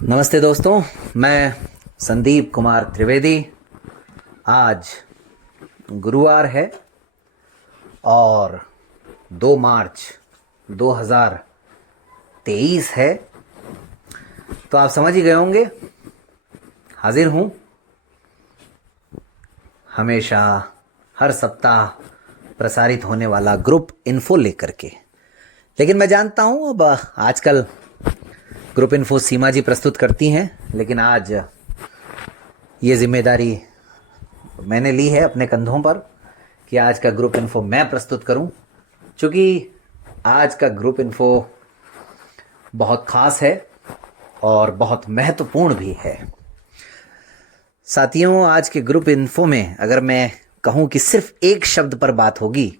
नमस्ते दोस्तों, मैं संदीप कुमार त्रिवेदी। आज गुरुवार है और 2 मार्च 2023 है। तो आप समझ ही गए होंगे, हाजिर हूँ हमेशा हर सप्ताह प्रसारित होने वाला ग्रुप इन्फो लेकर के। लेकिन मैं जानता हूँ अब आजकल ग्रुप इन्फो सीमा जी प्रस्तुत करती हैं, लेकिन आज ये जिम्मेदारी मैंने ली है अपने कंधों पर कि आज का ग्रुप इन्फो मैं प्रस्तुत करूं, क्योंकि आज का ग्रुप इन्फो बहुत खास है और बहुत महत्वपूर्ण भी है। साथियों, आज के ग्रुप इन्फो में अगर मैं कहूं कि सिर्फ एक शब्द पर बात होगी,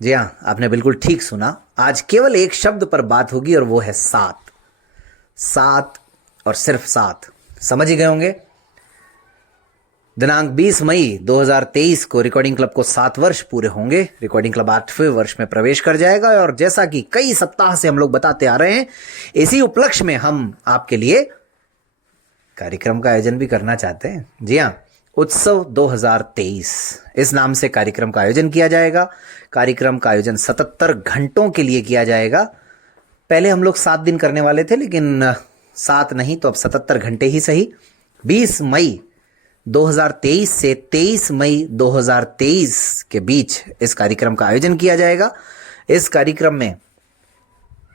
जी हाँ, आपने बिल्कुल ठीक सुना, आज केवल एक शब्द पर बात होगी और वो है सात। सात और सिर्फ सात। समझ ही गए होंगे। दिनांक 20 मई 2023 को रिकॉर्डिंग क्लब को 7 वर्ष पूरे होंगे। रिकॉर्डिंग क्लब 8वें वर्ष में प्रवेश कर जाएगा और जैसा कि कई सप्ताह से हम लोग बताते आ रहे हैं, इसी उपलक्ष्य में हम आपके लिए कार्यक्रम का आयोजन भी करना चाहते हैं। जी हाँ, उत्सव 2023 इस नाम से कार्यक्रम का आयोजन किया जाएगा। कार्यक्रम का आयोजन 77 घंटों के लिए किया जाएगा। पहले हम लोग 7 दिन करने वाले थे, लेकिन 7 नहीं तो अब 77 घंटे ही सही। 20 मई 2023 से 23 मई 2023 के बीच इस कार्यक्रम का आयोजन किया जाएगा। इस कार्यक्रम में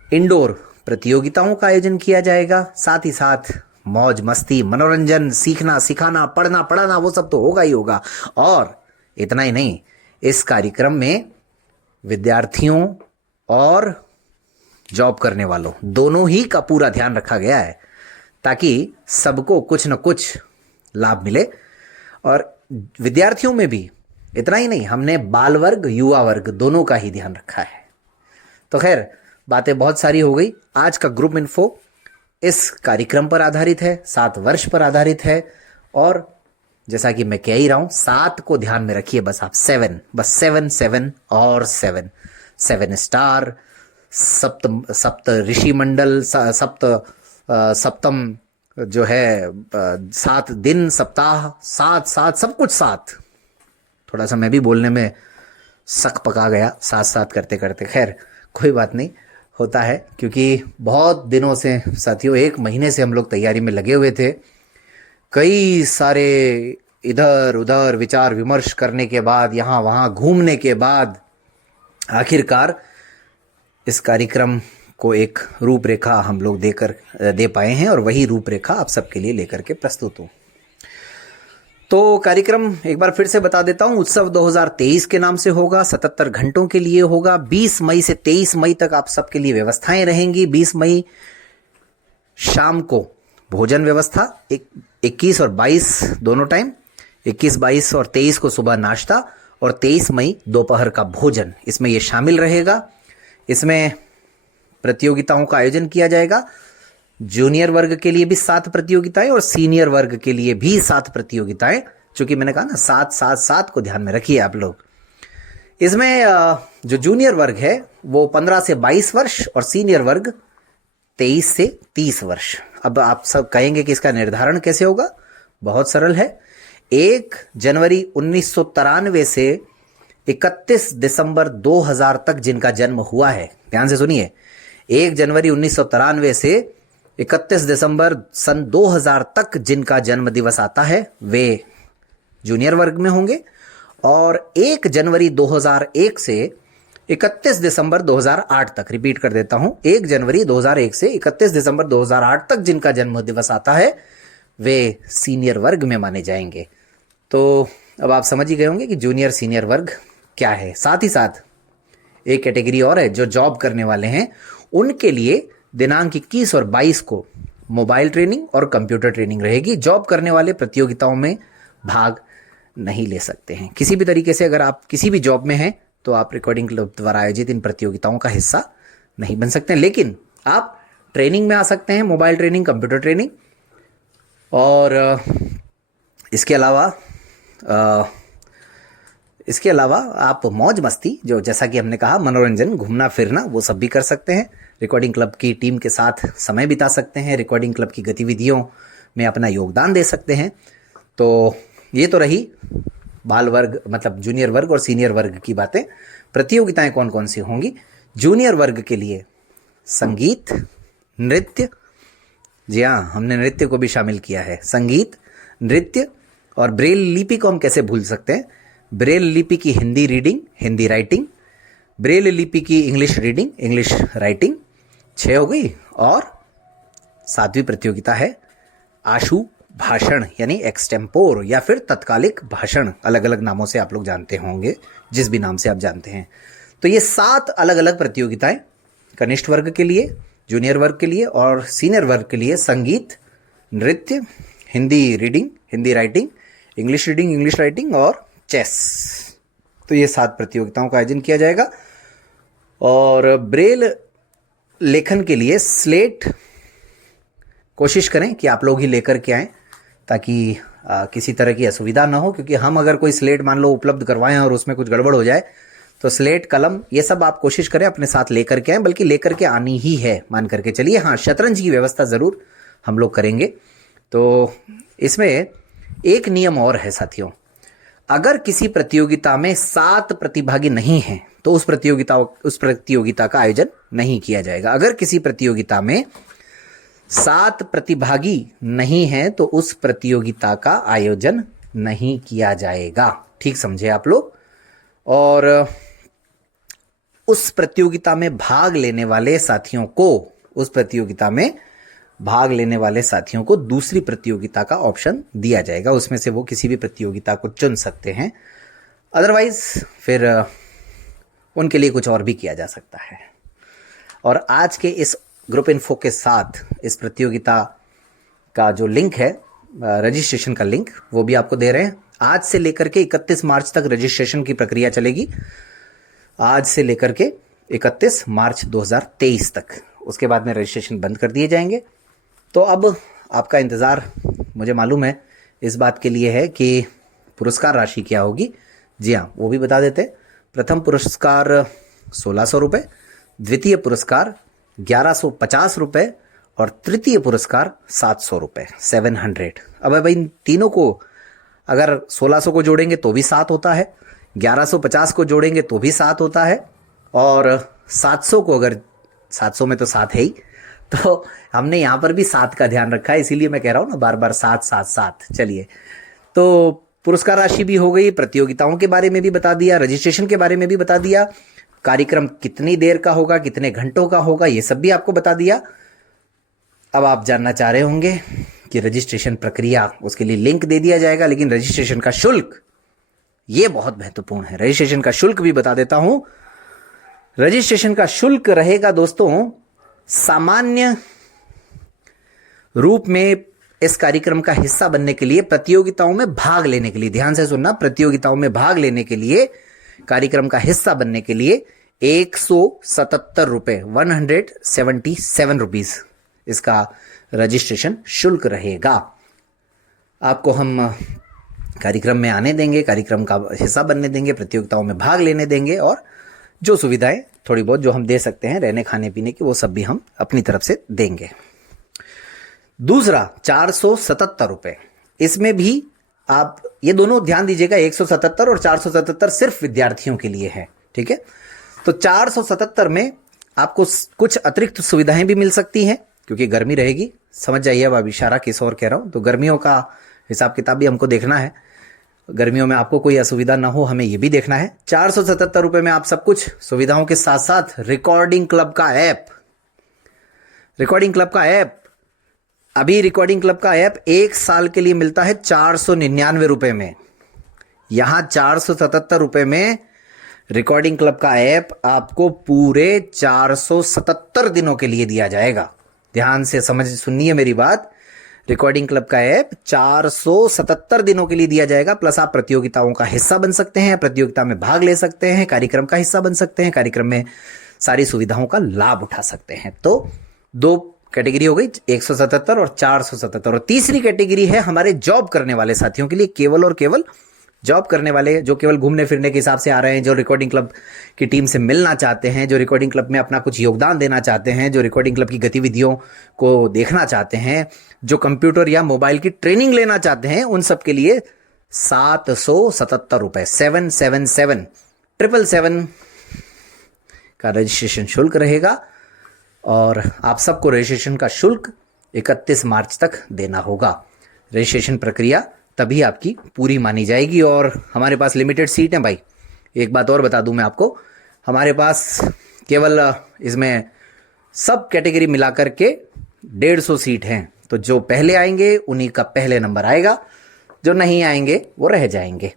इंडोर प्रतियोगिताओं का आयोजन किया जाएगा, साथ ही साथ मौज मस्ती, मनोरंजन, सीखना सिखाना, पढ़ना पढ़ाना, वो सब तो होगा ही होगा। और इतना ही नहीं, इस कार्यक्रम में विद्यार्थियों और जॉब करने वालों दोनों ही का पूरा ध्यान रखा गया है, ताकि सबको कुछ न कुछ लाभ मिले। और विद्यार्थियों में भी इतना ही नहीं, हमने बाल वर्ग युवा वर्ग दोनों का ही ध्यान रखा है। तो खैर, बातें बहुत सारी हो गई। आज का ग्रुप इन्फो इस कार्यक्रम पर आधारित है, 7 वर्ष पर आधारित है। और जैसा कि मैं कह ही रहा हूं, 7 को ध्यान में रखिए, बस आप 7, बस 7 7 और 7 7 स्टार, सप्त ऋषि मंडल, सप्तम जो है 7 दिन सप्ताह, 7 7 सब कुछ 7। थोड़ा सा मैं भी बोलने में सक पका गया 7 7 करते करते। खैर कोई बात नहीं, होता है, क्योंकि बहुत दिनों से साथियों, 1 महीने से हम लोग तैयारी में लगे हुए थे। कई सारे इधर उधर विचार विमर्श करने के बाद, यहाँ वहाँ घूमने के बाद आखिरकार इस कार्यक्रम को एक रूपरेखा हम लोग दे पाए हैं और वही रूपरेखा आप सबके लिए लेकर के प्रस्तुत हूँ। तो कार्यक्रम एक बार फिर से बता देता हूँ। उत्सव 2023 के नाम से होगा, 77 घंटों के लिए होगा। 20 मई से 23 मई तक आप सबके लिए व्यवस्थाएं रहेंगी। 20 मई शाम को भोजन व्यवस्था, 21 और 22 दोनों टाइम, 21 22 और 23 को सुबह नाश्ता, और 23 मई दोपहर का भोजन इसमें ये शामिल रहेगा। इसमें प्रतियोगिताओं का आयोजन किया जाएगा। जूनियर वर्ग के लिए भी 7 प्रतियोगिताएं और सीनियर वर्ग के लिए भी 7 प्रतियोगिताएं। चूंकि मैंने कहा ना, 7 7 7 को ध्यान में रखिए आप लोग। इसमें जो जूनियर वर्ग है वो 15 से 22 वर्ष और सीनियर वर्ग 23 से 30 वर्ष। अब आप सब कहेंगे कि इसका निर्धारण कैसे होगा? बहुत सरल है। 1 जनवरी 1993 से 31 दिसंबर 2000 तक जिनका जन्म हुआ है, ध्यान से सुनिए, 1 जनवरी 1993 से 31 दिसंबर सन 2000 तक जिनका जन्म दिवस आता है वे जूनियर वर्ग में होंगे। और 1 जनवरी 2001 से 31 दिसंबर 2008 तक, रिपीट कर देता हूं, 1 जनवरी 2001 से 31 दिसंबर 2008 तक जिनका जन्म दिवस आता है वे सीनियर वर्ग में माने जाएंगे। तो अब आप समझ ही गए होंगे कि जूनियर सीनियर वर्ग क्या है। साथ ही साथ एक कैटेगरी और है, जो जॉब करने वाले हैं, उनके लिए दिनांक 21 और 22 को मोबाइल ट्रेनिंग और कंप्यूटर ट्रेनिंग रहेगी। जॉब करने वाले प्रतियोगिताओं में भाग नहीं ले सकते हैं किसी भी तरीके से। अगर आप किसी भी जॉब में हैं तो आप रिकॉर्डिंग क्लब द्वारा आयोजित इन प्रतियोगिताओं का हिस्सा नहीं बन सकते हैं, लेकिन आप ट्रेनिंग में आ सकते हैं, मोबाइल ट्रेनिंग, कंप्यूटर ट्रेनिंग। और इसके अलावा आप मौज मस्ती, जो जैसा कि हमने कहा मनोरंजन, घूमना फिरना, वो सब भी कर सकते हैं। रिकॉर्डिंग क्लब की टीम के साथ समय बिता सकते हैं, रिकॉर्डिंग क्लब की गतिविधियों में अपना योगदान दे सकते हैं। तो ये तो रही बाल वर्ग मतलब जूनियर वर्ग और सीनियर वर्ग की बातें। प्रतियोगिताएं कौन कौन सी होंगी? जूनियर वर्ग के लिए संगीत, नृत्य, जी हाँ हमने नृत्य को भी शामिल किया है, संगीत, नृत्य, और ब्रेल लिपि को हम कैसे भूल सकते हैं? ब्रेल लिपि की Hindi reading, Hindi writing, Braille लिपि की इंग्लिश रीडिंग, इंग्लिश राइटिंग, 6 हो गई। और 7वीं प्रतियोगिता है आशु भाषण यानी एक्सटेम्पोर या फिर तत्कालिक भाषण, अलग अलग नामों से आप लोग जानते होंगे, जिस भी नाम से आप जानते हैं। तो ये 7 अलग अलग प्रतियोगिताएं कनिष्ठ वर्ग के लिए, जूनियर वर्ग के लिए और सीनियर वर्ग के लिए संगीत, नृत्य, Hindi reading, Hindi writing, English reading, English writing और चेस। तो ये 7 प्रतियोगिताओं का आयोजन किया जाएगा। और ब्रेल लेखन के लिए स्लेट कोशिश करें कि आप लोग ही लेकर के आएँ ताकि किसी तरह की असुविधा ना हो, क्योंकि हम अगर कोई स्लेट मान लो उपलब्ध करवाएं और उसमें कुछ गड़बड़ हो जाए तो स्लेट, कलम, ये सब आप कोशिश करें अपने साथ लेकर के आएँ, बल्कि लेकर के आनी ही है मान करके चलिए। हाँ, शतरंज की व्यवस्था ज़रूर हम लोग करेंगे। तो इसमें एक नियम और है साथियों, अगर किसी प्रतियोगिता में 7 प्रतिभागी नहीं हैं तो उस प्रतियोगिता का आयोजन नहीं किया जाएगा। अगर किसी प्रतियोगिता में 7 प्रतिभागी नहीं हैं तो उस प्रतियोगिता का आयोजन नहीं किया जाएगा। ठीक समझे आप लोग? और उस प्रतियोगिता में भाग लेने वाले साथियों को दूसरी प्रतियोगिता का ऑप्शन दिया जाएगा। उसमें से वो किसी भी प्रतियोगिता को चुन सकते हैं, अदरवाइज फिर उनके लिए कुछ और भी किया जा सकता है। और आज के इस ग्रुप इन्फो के साथ इस प्रतियोगिता का जो लिंक है, रजिस्ट्रेशन का लिंक, वो भी आपको दे रहे हैं। आज से लेकर के 31 मार्च तक रजिस्ट्रेशन की प्रक्रिया चलेगी। आज से लेकर के 31 मार्च 2023 तक, उसके बाद में रजिस्ट्रेशन बंद कर दिए जाएंगे। तो अब आपका इंतज़ार मुझे मालूम है इस बात के लिए है कि पुरस्कार राशि क्या होगी। जी हाँ, वो भी बता देते हैं। प्रथम पुरस्कार 1600 रुपये, द्वितीय पुरस्कार 1150 रुपये और तृतीय पुरस्कार 700 रुपये, 700। अब भाई इन तीनों को अगर 1600 को जोड़ेंगे तो भी 7 होता है, 1150 को जोड़ेंगे तो भी 7 होता है, और 700 को अगर 700 में तो 7 है ही, तो हमने यहाँ पर भी 7 का ध्यान रखा है, इसीलिए मैं कह रहा हूँ ना बार बार 7 7 7। चलिए, तो पुरस्कार राशि भी हो गई, प्रतियोगिताओं के बारे में भी बता दिया, रजिस्ट्रेशन के बारे में भी बता दिया, कार्यक्रम कितनी देर का होगा, कितने घंटों का होगा, ये सब भी आपको बता दिया। अब आप जानना चाह रहे होंगे कि रजिस्ट्रेशन प्रक्रिया, उसके लिए लिंक दे दिया जाएगा, लेकिन रजिस्ट्रेशन का शुल्क, ये बहुत महत्वपूर्ण है। रजिस्ट्रेशन का शुल्क भी बता देता हूं। रजिस्ट्रेशन का शुल्क रहेगा दोस्तों, सामान्य रूप में इस कार्यक्रम का हिस्सा बनने के लिए, प्रतियोगिताओं में भाग लेने के लिए, ध्यान से सुनना, प्रतियोगिताओं में भाग लेने के लिए, कार्यक्रम का हिस्सा बनने के लिए 177 रुपये, 177 रुपीज इसका रजिस्ट्रेशन शुल्क रहेगा। आपको हम कार्यक्रम में आने देंगे, कार्यक्रम का हिस्सा बनने देंगे, प्रतियोगिताओं में भाग लेने देंगे, और जो सुविधाएं थोड़ी बहुत जो हम दे सकते हैं रहने खाने पीने की, वो सब भी हम अपनी तरफ से देंगे। दूसरा 477 रुपये, इसमें भी आप ये दोनों ध्यान दीजिएगा, 177 और 477 सिर्फ विद्यार्थियों के लिए है, ठीक है। तो 477 में आपको कुछ अतिरिक्त सुविधाएं भी मिल सकती हैं, क्योंकि गर्मी रहेगी। समझ जाइए अब इशारा किस और कह रहा हूं, तो गर्मियों का हिसाब किताब भी हमको देखना है, गर्मियों में आपको कोई असुविधा ना हो, हमें ये भी देखना है। 477 रुपये में आप सब कुछ सुविधाओं के साथ साथ रिकॉर्डिंग क्लब का ऐप, अभी रिकॉर्डिंग क्लब का ऐप 1 साल के लिए मिलता है 499 रुपये में। यहां 477 रुपये में रिकॉर्डिंग क्लब का ऐप आपको पूरे 477 दिनों के लिए दिया जाएगा। ध्यान से सुनिए मेरी बात, रिकॉर्डिंग क्लब का ऐप 477 दिनों के लिए दिया जाएगा, प्लस आप प्रतियोगिताओं का हिस्सा बन सकते हैं, प्रतियोगिता में भाग ले सकते हैं, कार्यक्रम का हिस्सा बन सकते हैं, कार्यक्रम में सारी सुविधाओं का लाभ उठा सकते हैं। तो 2 कैटेगरी हो गई, 177 और 477। और तीसरी कैटेगरी है हमारे जॉब करने वाले साथियों के लिए, केवल और केवल जॉब करने वाले जो केवल घूमने फिरने के हिसाब से आ रहे हैं, जो रिकॉर्डिंग क्लब की टीम से मिलना चाहते हैं, जो रिकॉर्डिंग क्लब में अपना कुछ योगदान देना चाहते हैं, जो रिकॉर्डिंग क्लब की गतिविधियों को देखना चाहते हैं, जो कंप्यूटर या मोबाइल की ट्रेनिंग लेना चाहते हैं, उन सब के लिए 777 रुपए 777 का रजिस्ट्रेशन शुल्क रहेगा। और आप सबको रजिस्ट्रेशन का शुल्क 31 मार्च तक देना होगा। रजिस्ट्रेशन प्रक्रिया तभी आपकी पूरी मानी जाएगी। और हमारे पास लिमिटेड सीट हैं भाई। एक बात और बता दूं मैं आपको, हमारे पास केवल इसमें सब कैटेगरी मिलाकर के 150 सीट हैं। तो जो पहले आएंगे उन्हीं का पहले नंबर आएगा, जो नहीं आएंगे वो रह जाएंगे।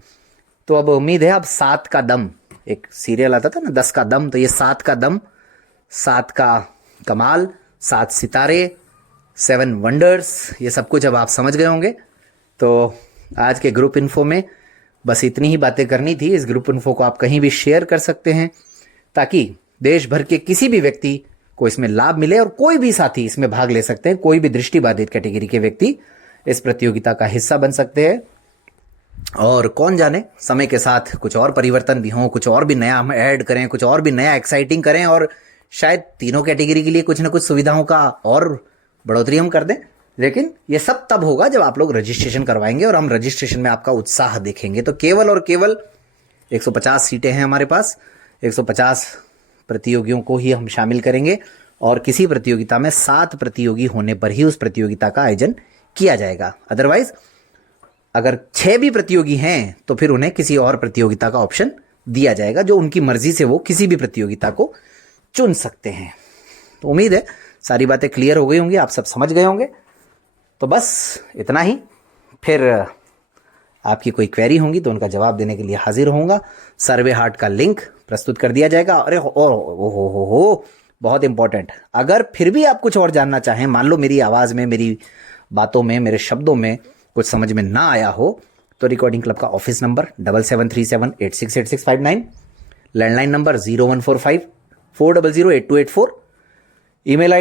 तो अब उम्मीद है अब 7 का दम, एक सीरियल आता था ना 10 का दम, तो ये 7 का दम, 7 का कमाल, 7 सितारे, 7 वंडर्स, ये सब कुछ अब आप समझ गए होंगे। तो आज के ग्रुप इन्फो में बस इतनी ही बातें करनी थी। इस ग्रुप इन्फो को आप कहीं भी शेयर कर सकते हैं ताकि देश भर के किसी भी व्यक्ति को इसमें लाभ मिले और कोई भी साथी इसमें भाग ले सकते हैं। कोई भी दृष्टिबाधित कैटेगरी के व्यक्ति इस प्रतियोगिता का हिस्सा बन सकते हैं। और कौन जाने समय के साथ कुछ और परिवर्तन भी हों, कुछ और भी नया हम ऐड करें, कुछ और भी नया एक्साइटिंग करें और शायद तीनों कैटेगरी के लिए कुछ ना कुछ सुविधाओं का और बढ़ोतरी हम कर दें। लेकिन ये सब तब होगा जब आप लोग रजिस्ट्रेशन करवाएंगे और हम रजिस्ट्रेशन में आपका उत्साह देखेंगे। तो केवल और केवल 150 सीटें हैं हमारे पास, 150 प्रतियोगियों को ही हम शामिल करेंगे और किसी प्रतियोगिता में 7 प्रतियोगी होने पर ही उस प्रतियोगिता का आयोजन किया जाएगा। अदरवाइज अगर 6 भी प्रतियोगी हैं तो फिर उन्हें किसी और प्रतियोगिता का ऑप्शन दिया जाएगा, जो उनकी मर्जी से वो किसी भी प्रतियोगिता को चुन सकते हैं। तो उम्मीद है सारी बातें क्लियर हो गई होंगी, आप सब समझ गए होंगे। तो बस इतना ही। फिर आपकी कोई क्वेरी होंगी तो उनका जवाब देने के लिए हाजिर होऊंगा। सर्वे हार्ट का लिंक प्रस्तुत कर दिया जाएगा। अरे हो बहुत इंपॉर्टेंट, अगर फिर भी आप कुछ और जानना चाहें, मान लो मेरी आवाज़ में, मेरी बातों में, मेरे शब्दों में कुछ समझ में ना आया हो, तो रिकॉर्डिंग क्लब का office number 7737868659, landline number 014540082884, email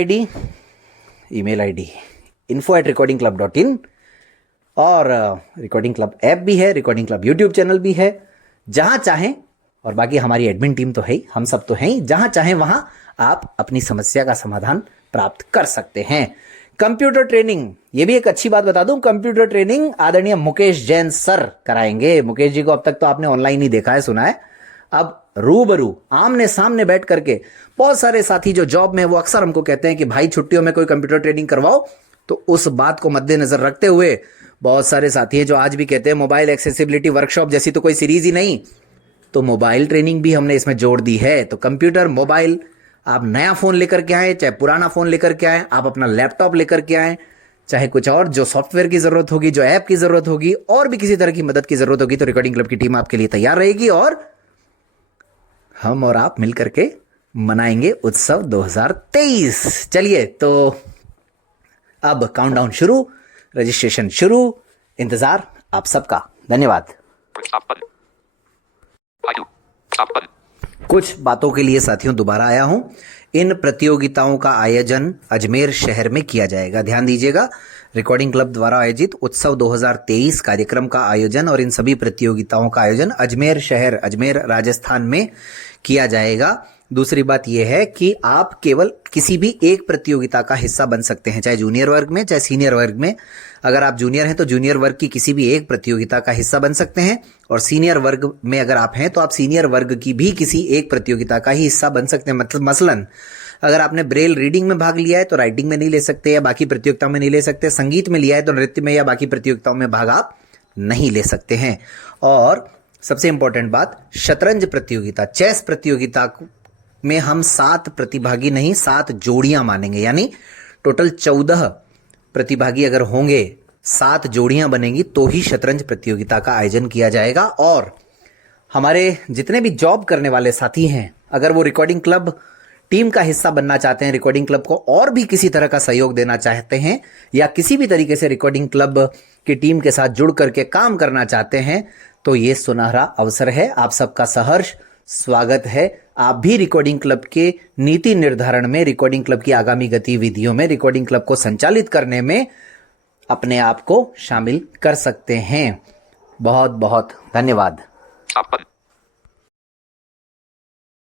ID info@recordingclub.in, और रिकॉर्डिंग क्लब ऐप भी है, रिकॉर्डिंग क्लब यूट्यूब चैनल भी है। जहां चाहें, और बाकी हमारी एडमिन टीम तो है ही, हम सब तो हैं ही, जहां चाहें वहां आप अपनी समस्या का समाधान प्राप्त कर सकते हैं। कंप्यूटर ट्रेनिंग, ये भी एक अच्छी बात बता दूं, कंप्यूटर ट्रेनिंग आदरणीय मुकेश जैन सर कराएंगे। मुकेश जी को अब तक तो आपने ऑनलाइन ही देखा है, सुना है। अब रूबरू आमने सामने बैठ करके, बहुत सारे साथी जो जॉब में, वो अक्सर हमको कहते हैं कि भाई छुट्टियों में कोई कंप्यूटर ट्रेनिंग करवाओ। तो उस बात को मद्देनजर रखते हुए बहुत सारे साथी हैं जो आज भी कहते हैं मोबाइल एक्सेसिबिलिटी वर्कशॉप जैसी तो कोई सीरीज ही नहीं, तो मोबाइल ट्रेनिंग भी हमने इसमें जोड़ दी है। तो कंप्यूटर, मोबाइल, आप नया फोन लेकर के आए, चाहे पुराना फोन लेकर के आए, आप अपना लैपटॉप लेकर के आए, चाहे कुछ और जो सॉफ्टवेयर की जरूरत होगी, जो ऐप की जरूरत होगी, और भी किसी तरह की मदद की जरूरत होगी, तो रिकॉर्डिंग क्लब की टीम आपके लिए तैयार रहेगी और हम और आप मिलकर के मनाएंगे उत्सव 2023। चलिए, तो अब काउंटडाउन शुरू, रजिस्ट्रेशन शुरू, इंतजार आप सबका। धन्यवाद। कुछ बातों के लिए साथियों दोबारा आया हूं। इन प्रतियोगिताओं का आयोजन अजमेर शहर में किया जाएगा। ध्यान दीजिएगा, रिकॉर्डिंग क्लब द्वारा आयोजित उत्सव 2023 कार्यक्रम का आयोजन और इन सभी प्रतियोगिताओं का आयोजन अजमेर शहर, अजमेर राजस्थान में किया जाएगा। दूसरी बात यह है कि आप केवल किसी भी एक प्रतियोगिता का हिस्सा बन सकते हैं, चाहे जूनियर वर्ग में, चाहे सीनियर वर्ग में। अगर आप जूनियर हैं तो जूनियर वर्ग की किसी भी एक प्रतियोगिता का हिस्सा बन सकते हैं, और सीनियर वर्ग में अगर आप हैं तो आप सीनियर वर्ग की भी किसी एक प्रतियोगिता का ही हिस्सा बन सकते हैं। मतलब मसलन अगर आपने ब्रेल रीडिंग में भाग लिया है तो राइटिंग में नहीं ले सकते या बाकी प्रतियोगिताओं में नहीं ले सकते। संगीत में लिया है तो नृत्य में या बाकी प्रतियोगिताओं में भाग आप नहीं ले सकते हैं। और सबसे इंपॉर्टेंट बात, शतरंज प्रतियोगिता, चेस प्रतियोगिता में हम 7 प्रतिभागी नहीं, 7 जोड़ियां मानेंगे। यानी टोटल 14 प्रतिभागी अगर होंगे, 7 जोड़ियां बनेंगी तो ही शतरंज प्रतियोगिता का आयोजन किया जाएगा। और हमारे जितने भी जॉब करने वाले साथी हैं, अगर वो रिकॉर्डिंग क्लब टीम का हिस्सा बनना चाहते हैं, रिकॉर्डिंग क्लब को और भी किसी तरह का सहयोग देना चाहते हैं, या किसी भी तरीके से रिकॉर्डिंग क्लब की टीम के साथ जुड़ करके काम करना चाहते हैं, तो ये सुनहरा अवसर है। आप सबका सहर्ष स्वागत है। आप भी रिकॉर्डिंग क्लब के नीति निर्धारण में, रिकॉर्डिंग क्लब की आगामी गतिविधियों में, रिकॉर्डिंग क्लब को संचालित करने में अपने आप को शामिल कर सकते हैं। बहुत बहुत धन्यवाद। आपका